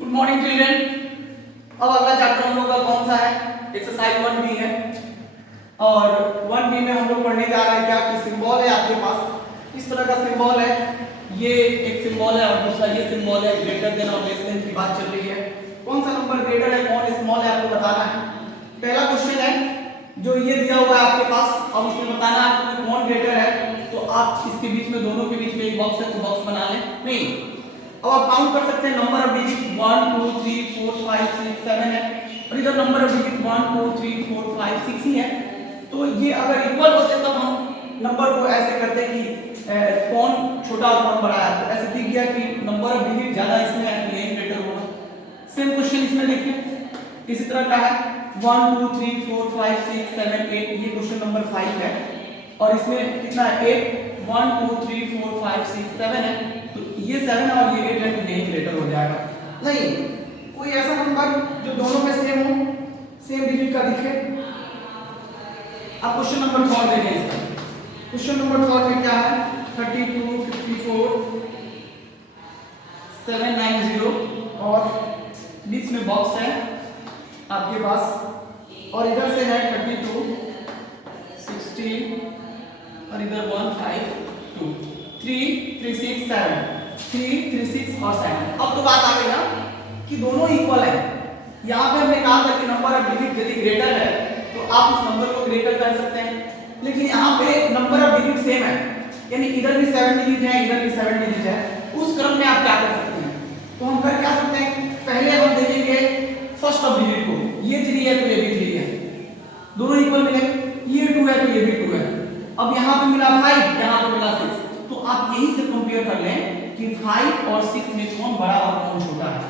Good morning children. अब अगला chapter हम लोग का कौन सा है? एक्सरसाइज 1B है और 1B में हम लोग पढ़ने जा रहे हैं क्या कि सिंबल है आपके पास इस तरह का सिंबल है, ये एक सिंबल है और दूसरा ये सिंबल है। ग्रेटर देन और लेस देन की बात चल रही है। कौन सा नंबर ग्रेटर है कौन स्मॉल है आपको बताना है। पहला क्वेश्चन है जो ये दिया हुआ है आपके पास, अब उसमें बताना है आपको कौन ग्रेटर है। तो आप इसके बीच में दोनों के बीच में एक बॉक्स है तो बॉक्स बना लें। नहीं, अब आप काउंट कर सकते हैं नंबर ऑफ डिजिट 1 2 3 4 5 6 7 है और इधर नंबर ऑफ डिजिट 1 2 3 4 5 6 ही है। तो ये अगर इक्वल होते तब हम नंबर को ऐसे करते कि कौन छोटा और कौन बड़ा है। तो ऐसे दिख गया कि नंबर ऑफ डिजिट ज्यादा इसमें है तो यही ग्रेटर होगा। सेम क्वेश्चन इसमें देखिए इसी तरह का है 1 2 3 4 5 6 7 8, ये क्वेश्चन नंबर 5 है और इसमें कितना है 8 1 2 3 4 5 6 7 है। तो ये 7 और ये 8 है तो यही ग्रेटर हो जाएगा। नहीं, कोई ऐसा नंबर जो दोनों में सेम हो, सेम डिजिट का दिखे। अब क्वेश्चन नंबर 4 देखें इसका। क्वेश्चन नंबर 4 में क्या है 32 54 790 और बीच में बॉक्स है आपके पास और इधर से है 32 16 और इधर 1 5 2 3 3 6 7 3 3 6 और 7। अब तो बात आ गई ना कि दोनों इक्वल है। यहाँ पे हमने कहा था कि नंबर ऑफ डिजिट यदि ग्रेटर है तो आप उस नंबर को ग्रेटर कर सकते हैं, लेकिन यहाँ पे नंबर ऑफ डिजिट सेम है, यानी इधर भी 7 डिजिट है इधर भी 7 डिजिट है। उस क्रम में आप क्या कर सकते हैं, तो हम कर क्या सकते हैं, पहले हम देखेंगे फर्स्ट ऑफ डिजिट को। ये 3 है तो ये भी 3 है, दोनों इक्वल मिले। ये 2 है तो ये भी 2 है। अब यहाँ पे मिला 5 यहाँ पे मिला 6, तो आप यही से कंपेयर कर लें कि 5 और 6 में कौन बड़ा और कौन छोटा है।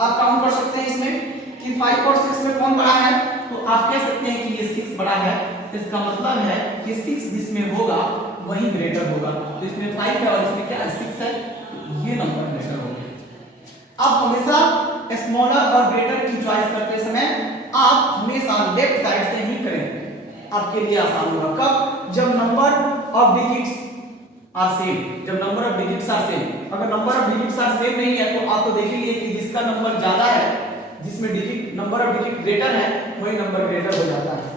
आप काउंट कर सकते हैं इसमें कि 5 और 6 में कौन बड़ा है, तो आप कह सकते हैं कि ये 6 बड़ा है। इसका मतलब है कि 6 जिसमें होगा वही ग्रेटर होगा। तो इसमें 5 है और इसमें क्या है 6 है, तो ये नंबर ग्रेटर होगा। आप हमेशा स्मॉलर और ग्रेटर की चॉइस करते समय आप हमेशा लेफ्ट साइड से ही करें, आपके लिए आसान होगा। कब? जब number of digits are same, जब number of digits are same. अगर number of digits are same नहीं है तो आप तो देखेंगे कि जिसका नंबर ज्यादा है, जिसमें digit number of digit greater है वही नंबर ग्रेटर हो जाता है।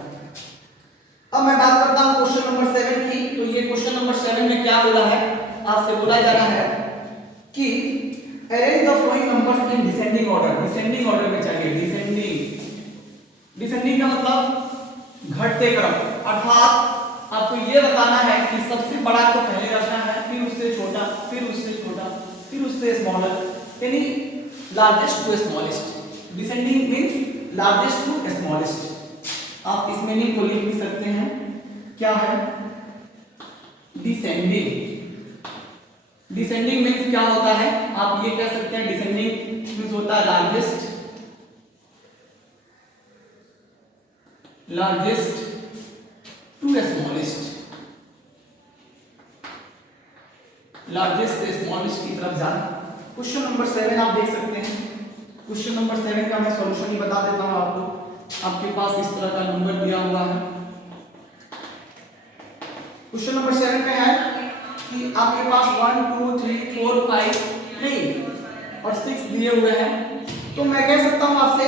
अब मैं बात करता हूं क्वेश्चन नंबर 7 की। तो ये क्वेश्चन नंबर 7 में क्या हो रहा है, आपसे बोला जा रहा है कि arrange the flowing numbers in descending order. Descending order में चाहिए। डिसेंडिंग का मतलब घटते क्रम, अर्थात आपको ये बताना है कि सबसे बड़ा को पहले रखना है, फिर उससे छोटा, फिर उससे छोटा, फिर उससे स्मॉलर, यानी largest to smallest. Descending means largest to smallest. आप इस मीनिंग को लिख भी सकते हैं, क्या है डिसेंडिंग। डिसेंडिंग मींस क्या होता है, आप ये कह सकते हैं डिसेंडिंग मींस होता है लार्जेस्ट टू स्मॉलेस्ट, लार्जेस्ट से स्मॉलेस्ट की तरफ जाना। क्वेश्चन नंबर 7 आप देख सकते हैं। क्वेश्चन नंबर 7 का मैं सॉल्यूशन ही बता देता हूं आपको। आपके पास इस तरह का नंबर दिया हुआ है। क्वेश्चन नंबर 7 में है कि आपके पास 1 2 3 4 5 नहीं और 6 दिए हुए हैं। तो मैं कह सकता हूं आपसे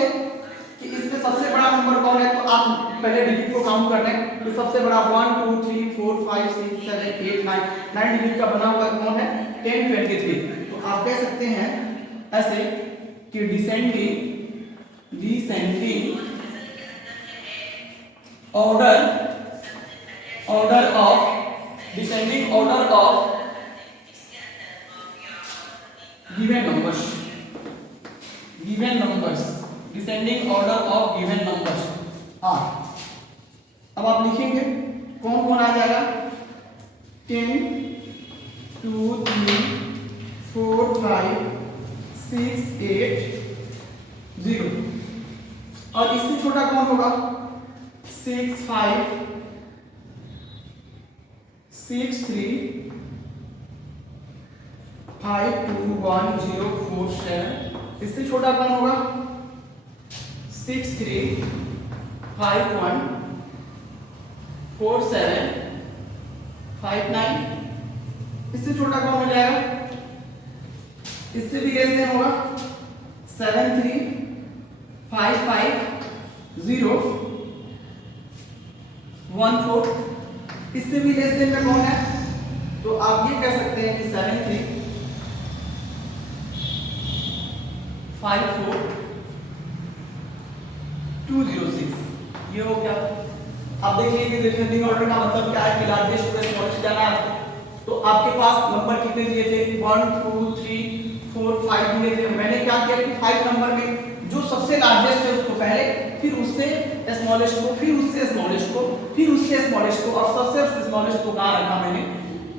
कि इसमें सबसे बड़ा नंबर कौन है, तो आप पहले डिजिट को काउंट कर लें। तो सबसे बड़ा 1 2 3 4 5 6 7 8 9 डिजिट का बना हुआ कौन है 10 23। तो आप कह सकते हैं ऐसे कि descending order of given numbers, descending order of given numbers. हाँ, अब आप लिखेंगे कौन कौन आ जाएगा 10 2 3 4 5 6 8 0 और इससे छोटा कौन होगा 6 5 6 3 5 2 1 0 4 7। इससे छोटा कौन होगा 6 3 5 1 4 7 5 9। इससे छोटा कौन हो जाएगा, इससे भी लेस देन होगा 7355014। इससे भी लेस देन में कौन है, तो आप ये कह सकते हैं कि 7354206 ये हो गया। अब देखिए कि डिसेंडिंग ऑर्डर का मतलब क्या है कि लार्जेस्ट टू स्मॉलेस्ट जाना है। तो आपके पास नंबर कितने दिए थे, 1 2 3 4 5 दिए थे। मैंने क्या किया कि 5 नंबर में जो सबसे लार्जेस्ट है उसको पहले, फिर उससे स्मॉलेस्ट को, फिर उससे स्मॉलेस्ट को, फिर उससे स्मॉलेस्ट को, और सबसे स्मॉलेस्ट को कहां रखा मैंने,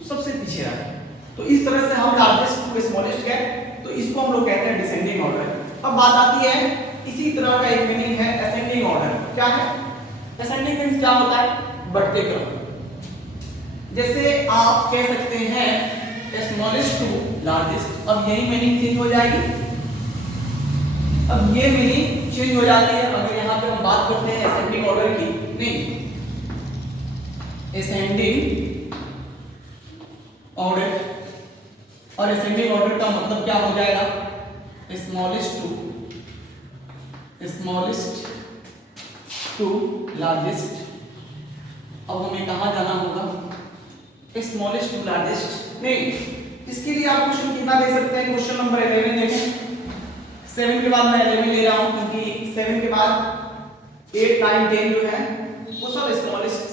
सबसे पीछे रखा। तो इस तरह से हम लार्जेस्ट टू स्मॉलेस्ट गए, तो इसको हम लोग कहते हैं डिसेंडिंग ऑर्डर। अब बात आती है, इसी तरह का एक मीनिंग है असेंडिंग ऑर्डर। क्या है असेंडिंग मींस, क्या होता है, बढ़ते क्रम। जैसे आप कह सकते हैं स्मॉलेस्ट टू लार्जेस्ट, अब यही मीनिंग चेंज हो जाएगी, अब ये मीनिंग चेंज हो जाती है। अगर यहां पे हम बात करते हैं असेंडिंग ऑर्डर की, नहीं असेंडिंग ऑर्डर, और असेंडिंग ऑर्डर का मतलब क्या हो जाएगा, स्मॉलेस्ट टू लार्जेस्ट। अब हमें कहां जाना होगा, स्मॉलेस्ट टू लार्जेस्ट। नहीं, इसके लिए आप क्वेश्चन कितना दे सकते हैं, क्वेश्चन नंबर 11 देखें। 7 के बाद मैं 11 ले रहा हूं क्योंकि 7 के बाद 8 9 10 जो है वो सब स्मॉलेस्ट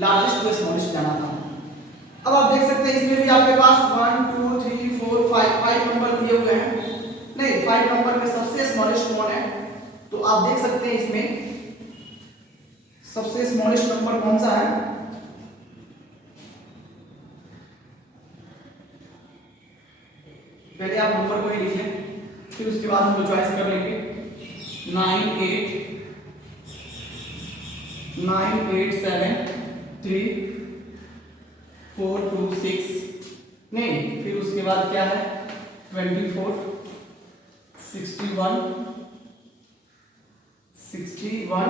लार्जेस्ट टू स्मॉलेस्ट जाना था। अब आप देख सकते हैं इसमें भी आपके पास 1 2 3 4 5 नंबर दिए हुए हैं। नहीं, 5 नंबर में सबसे स्मॉलेस्ट कौन है, तो आप देख सकते हैं इसमें सबसे स्मॉलेस्ट नंबर कौन सा है, पहले आप नंबर को ही लिख लें, फिर उसके बाद हम चॉइस कर लेंगे। 9 8 7 3 4 2 6, नहीं, फिर उसके बाद क्या है 24 61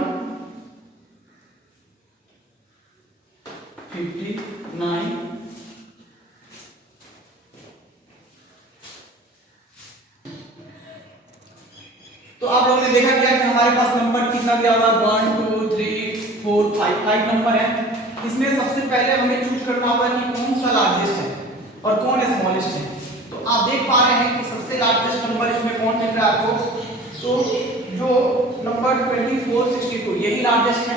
59। तो आप लोगों ने देखा क्या कि हमारे पास नंबर कितना दिया हुआ, 1 2 3 4 5 नंबर है। इसमें सबसे पहले हमें चूज करना होगा कि कौन सा लार्जेस्ट है और कौन स्मॉलेस्ट है। तो आप देख पा रहे हैं कि सबसे लार्जेस्ट नंबर इसमें कौन मिल रहा है आपको, तो जो नंबर 2462 यही लार्जेस्ट है,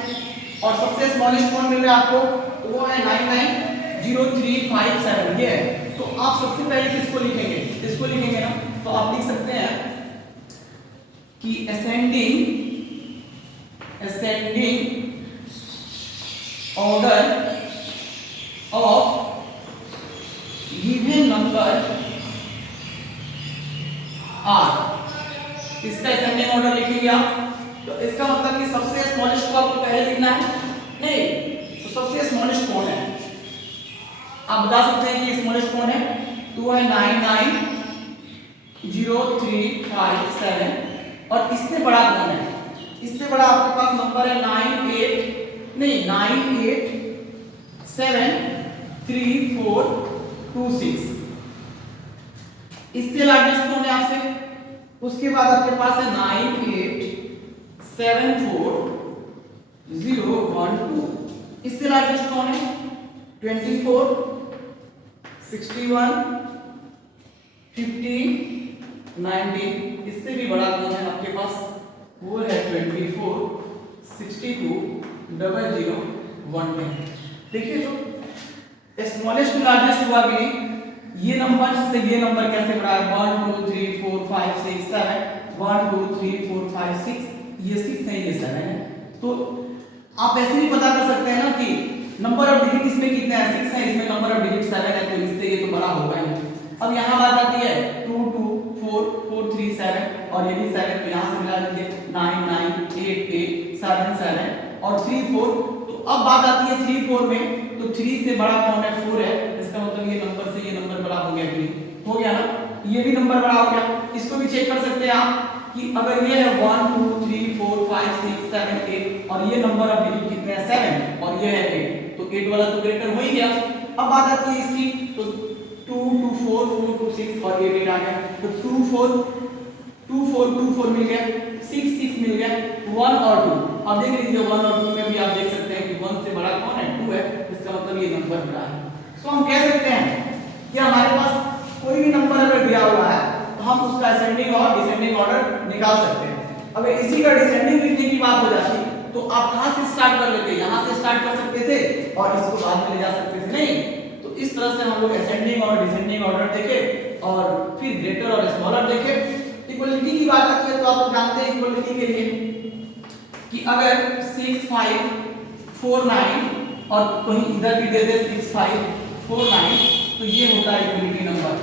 और सबसे स्मॉलेस्ट कौन मिल रहा है आपको, तो वो है 990357 ये है। तो आप सबसे पहले किसको लिखेंगे, इसको लिखेंगे ना, तो आप लिख सकते हैं कि ascending order of given number are, इसका असेंडिंग ऑर्डर लिखेंगे आप। तो इसका मतलब कि सबसे स्मॉलेस्ट को आपको पहले लिखना है, नहीं तो सबसे स्मॉलेस्ट कौन है, आप बता सकते हैं कि स्मॉलेस्ट कौन है, तो है 990357, और इससे बड़ा कौन है, इससे बड़ा आपके पास नंबर है 987426, इससे लार्जेस्ट कौन है आपसे। उसके बाद आपके पास है 9874012, इससे लार्जेस्ट कौन है 24 61 50 19, इससे भी बड़ा कौन है आपके पास, वो है 24 62 00 110। देखिए जो स्मॉलेस्ट टू लार्जेस्ट हुआ भी नहीं, ये नंबर से ये नंबर कैसे बढ़ा है, 1 2 3 4 5 6 7 1 2 3 4 5 6, ये 6 है ये 7 है। तो आप ऐसे भी पता कर सकते हैं ना कि नंबर ऑफ डिजिट इसमें कितने हैं, 6 है, इसमें नंबर ऑफ डिजिट 7 है, तो इससे ये तो बड़ा होगा ही। अब यहाँ बात आती है 2 2 4 4 3 7, और ये भी 7, तो यहाँ से मिला लीजिए 9 9 8 8 7 7 और 3 4। तो अब बात आती है 3 4 में, तो 3 से बड़ा कौन है, 4 है, इसका मतलब ये नंबर से ये नंबर बड़ा हो गया, 3 हो गया ना, ये भी नंबर बड़ा हो गया। इसको भी चेक कर सकते हैं आप कि अगर ये है 1 2 3 4 5 6 7 8, और ये नंबर ऑफ डिजिट कितने हैं 7, और ये है 8, तो 8 वाला तो ग्रेटर हो ही गया। अब बात आती है इसकी, तो 2 2 4 4 2 6 और 8 8 आ गया, तो 2 4 2 2 4 मिल गया, 6 6 मिल गया, 1 और 2। अब देख लीजिए 1 और 2 में भी आप देख सकते हैं कि 1 से बड़ा कौन है, 2 है, इसका मतलब ये नंबर बड़ा है। सो हम कह सकते हैं कि हमारे पास कोई भी नंबर अगर दिया हुआ है तो हम उसका असेंडिंग और डिसेंडिंग ऑर्डर निकाल सकते हैं। अगर इसी का डिसेंडिंग लिखने की बात हो जाती तो आप कहां से स्टार्ट कर लेते, यहां से स्टार्ट कर सकते थे और इसको बाद में ले जा सकते थे, नहीं। तो इस तरह से हम लोग असेंडिंग और डिसेंडिंग ऑर्डर देखे और फिर ग्रेटर और स्मॉलर देखे। इक्वलिटी की बात आती है तो आप लोग जानते हैं इक्वलिटी के लिए कि अगर 6 5 4 9 और कहीं इधर भी दे दे 6 5 4 9 तो ये होता है इक्वलिटी नंबर।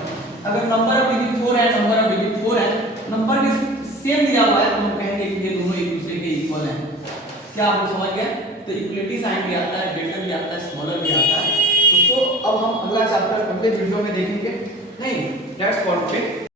अगर नंबर ऑफ डिजिट 4 है, नंबर ऑफ डिजिट 4 है, नंबर भी सेम दिया हुआ है तो हम कहेंगे कि ये दोनों एक दूसरे के इक्वल हैं। क्या आप लोग समझ गए? तो इक्वलिटी साइन भी आता है, ग्रेटर भी आता है, स्मॉलर भी आता है। तो अब हम अगला चैप्टर अगले वीडियो में देखेंगे। नहीं, लेट्स फॉर टुडे।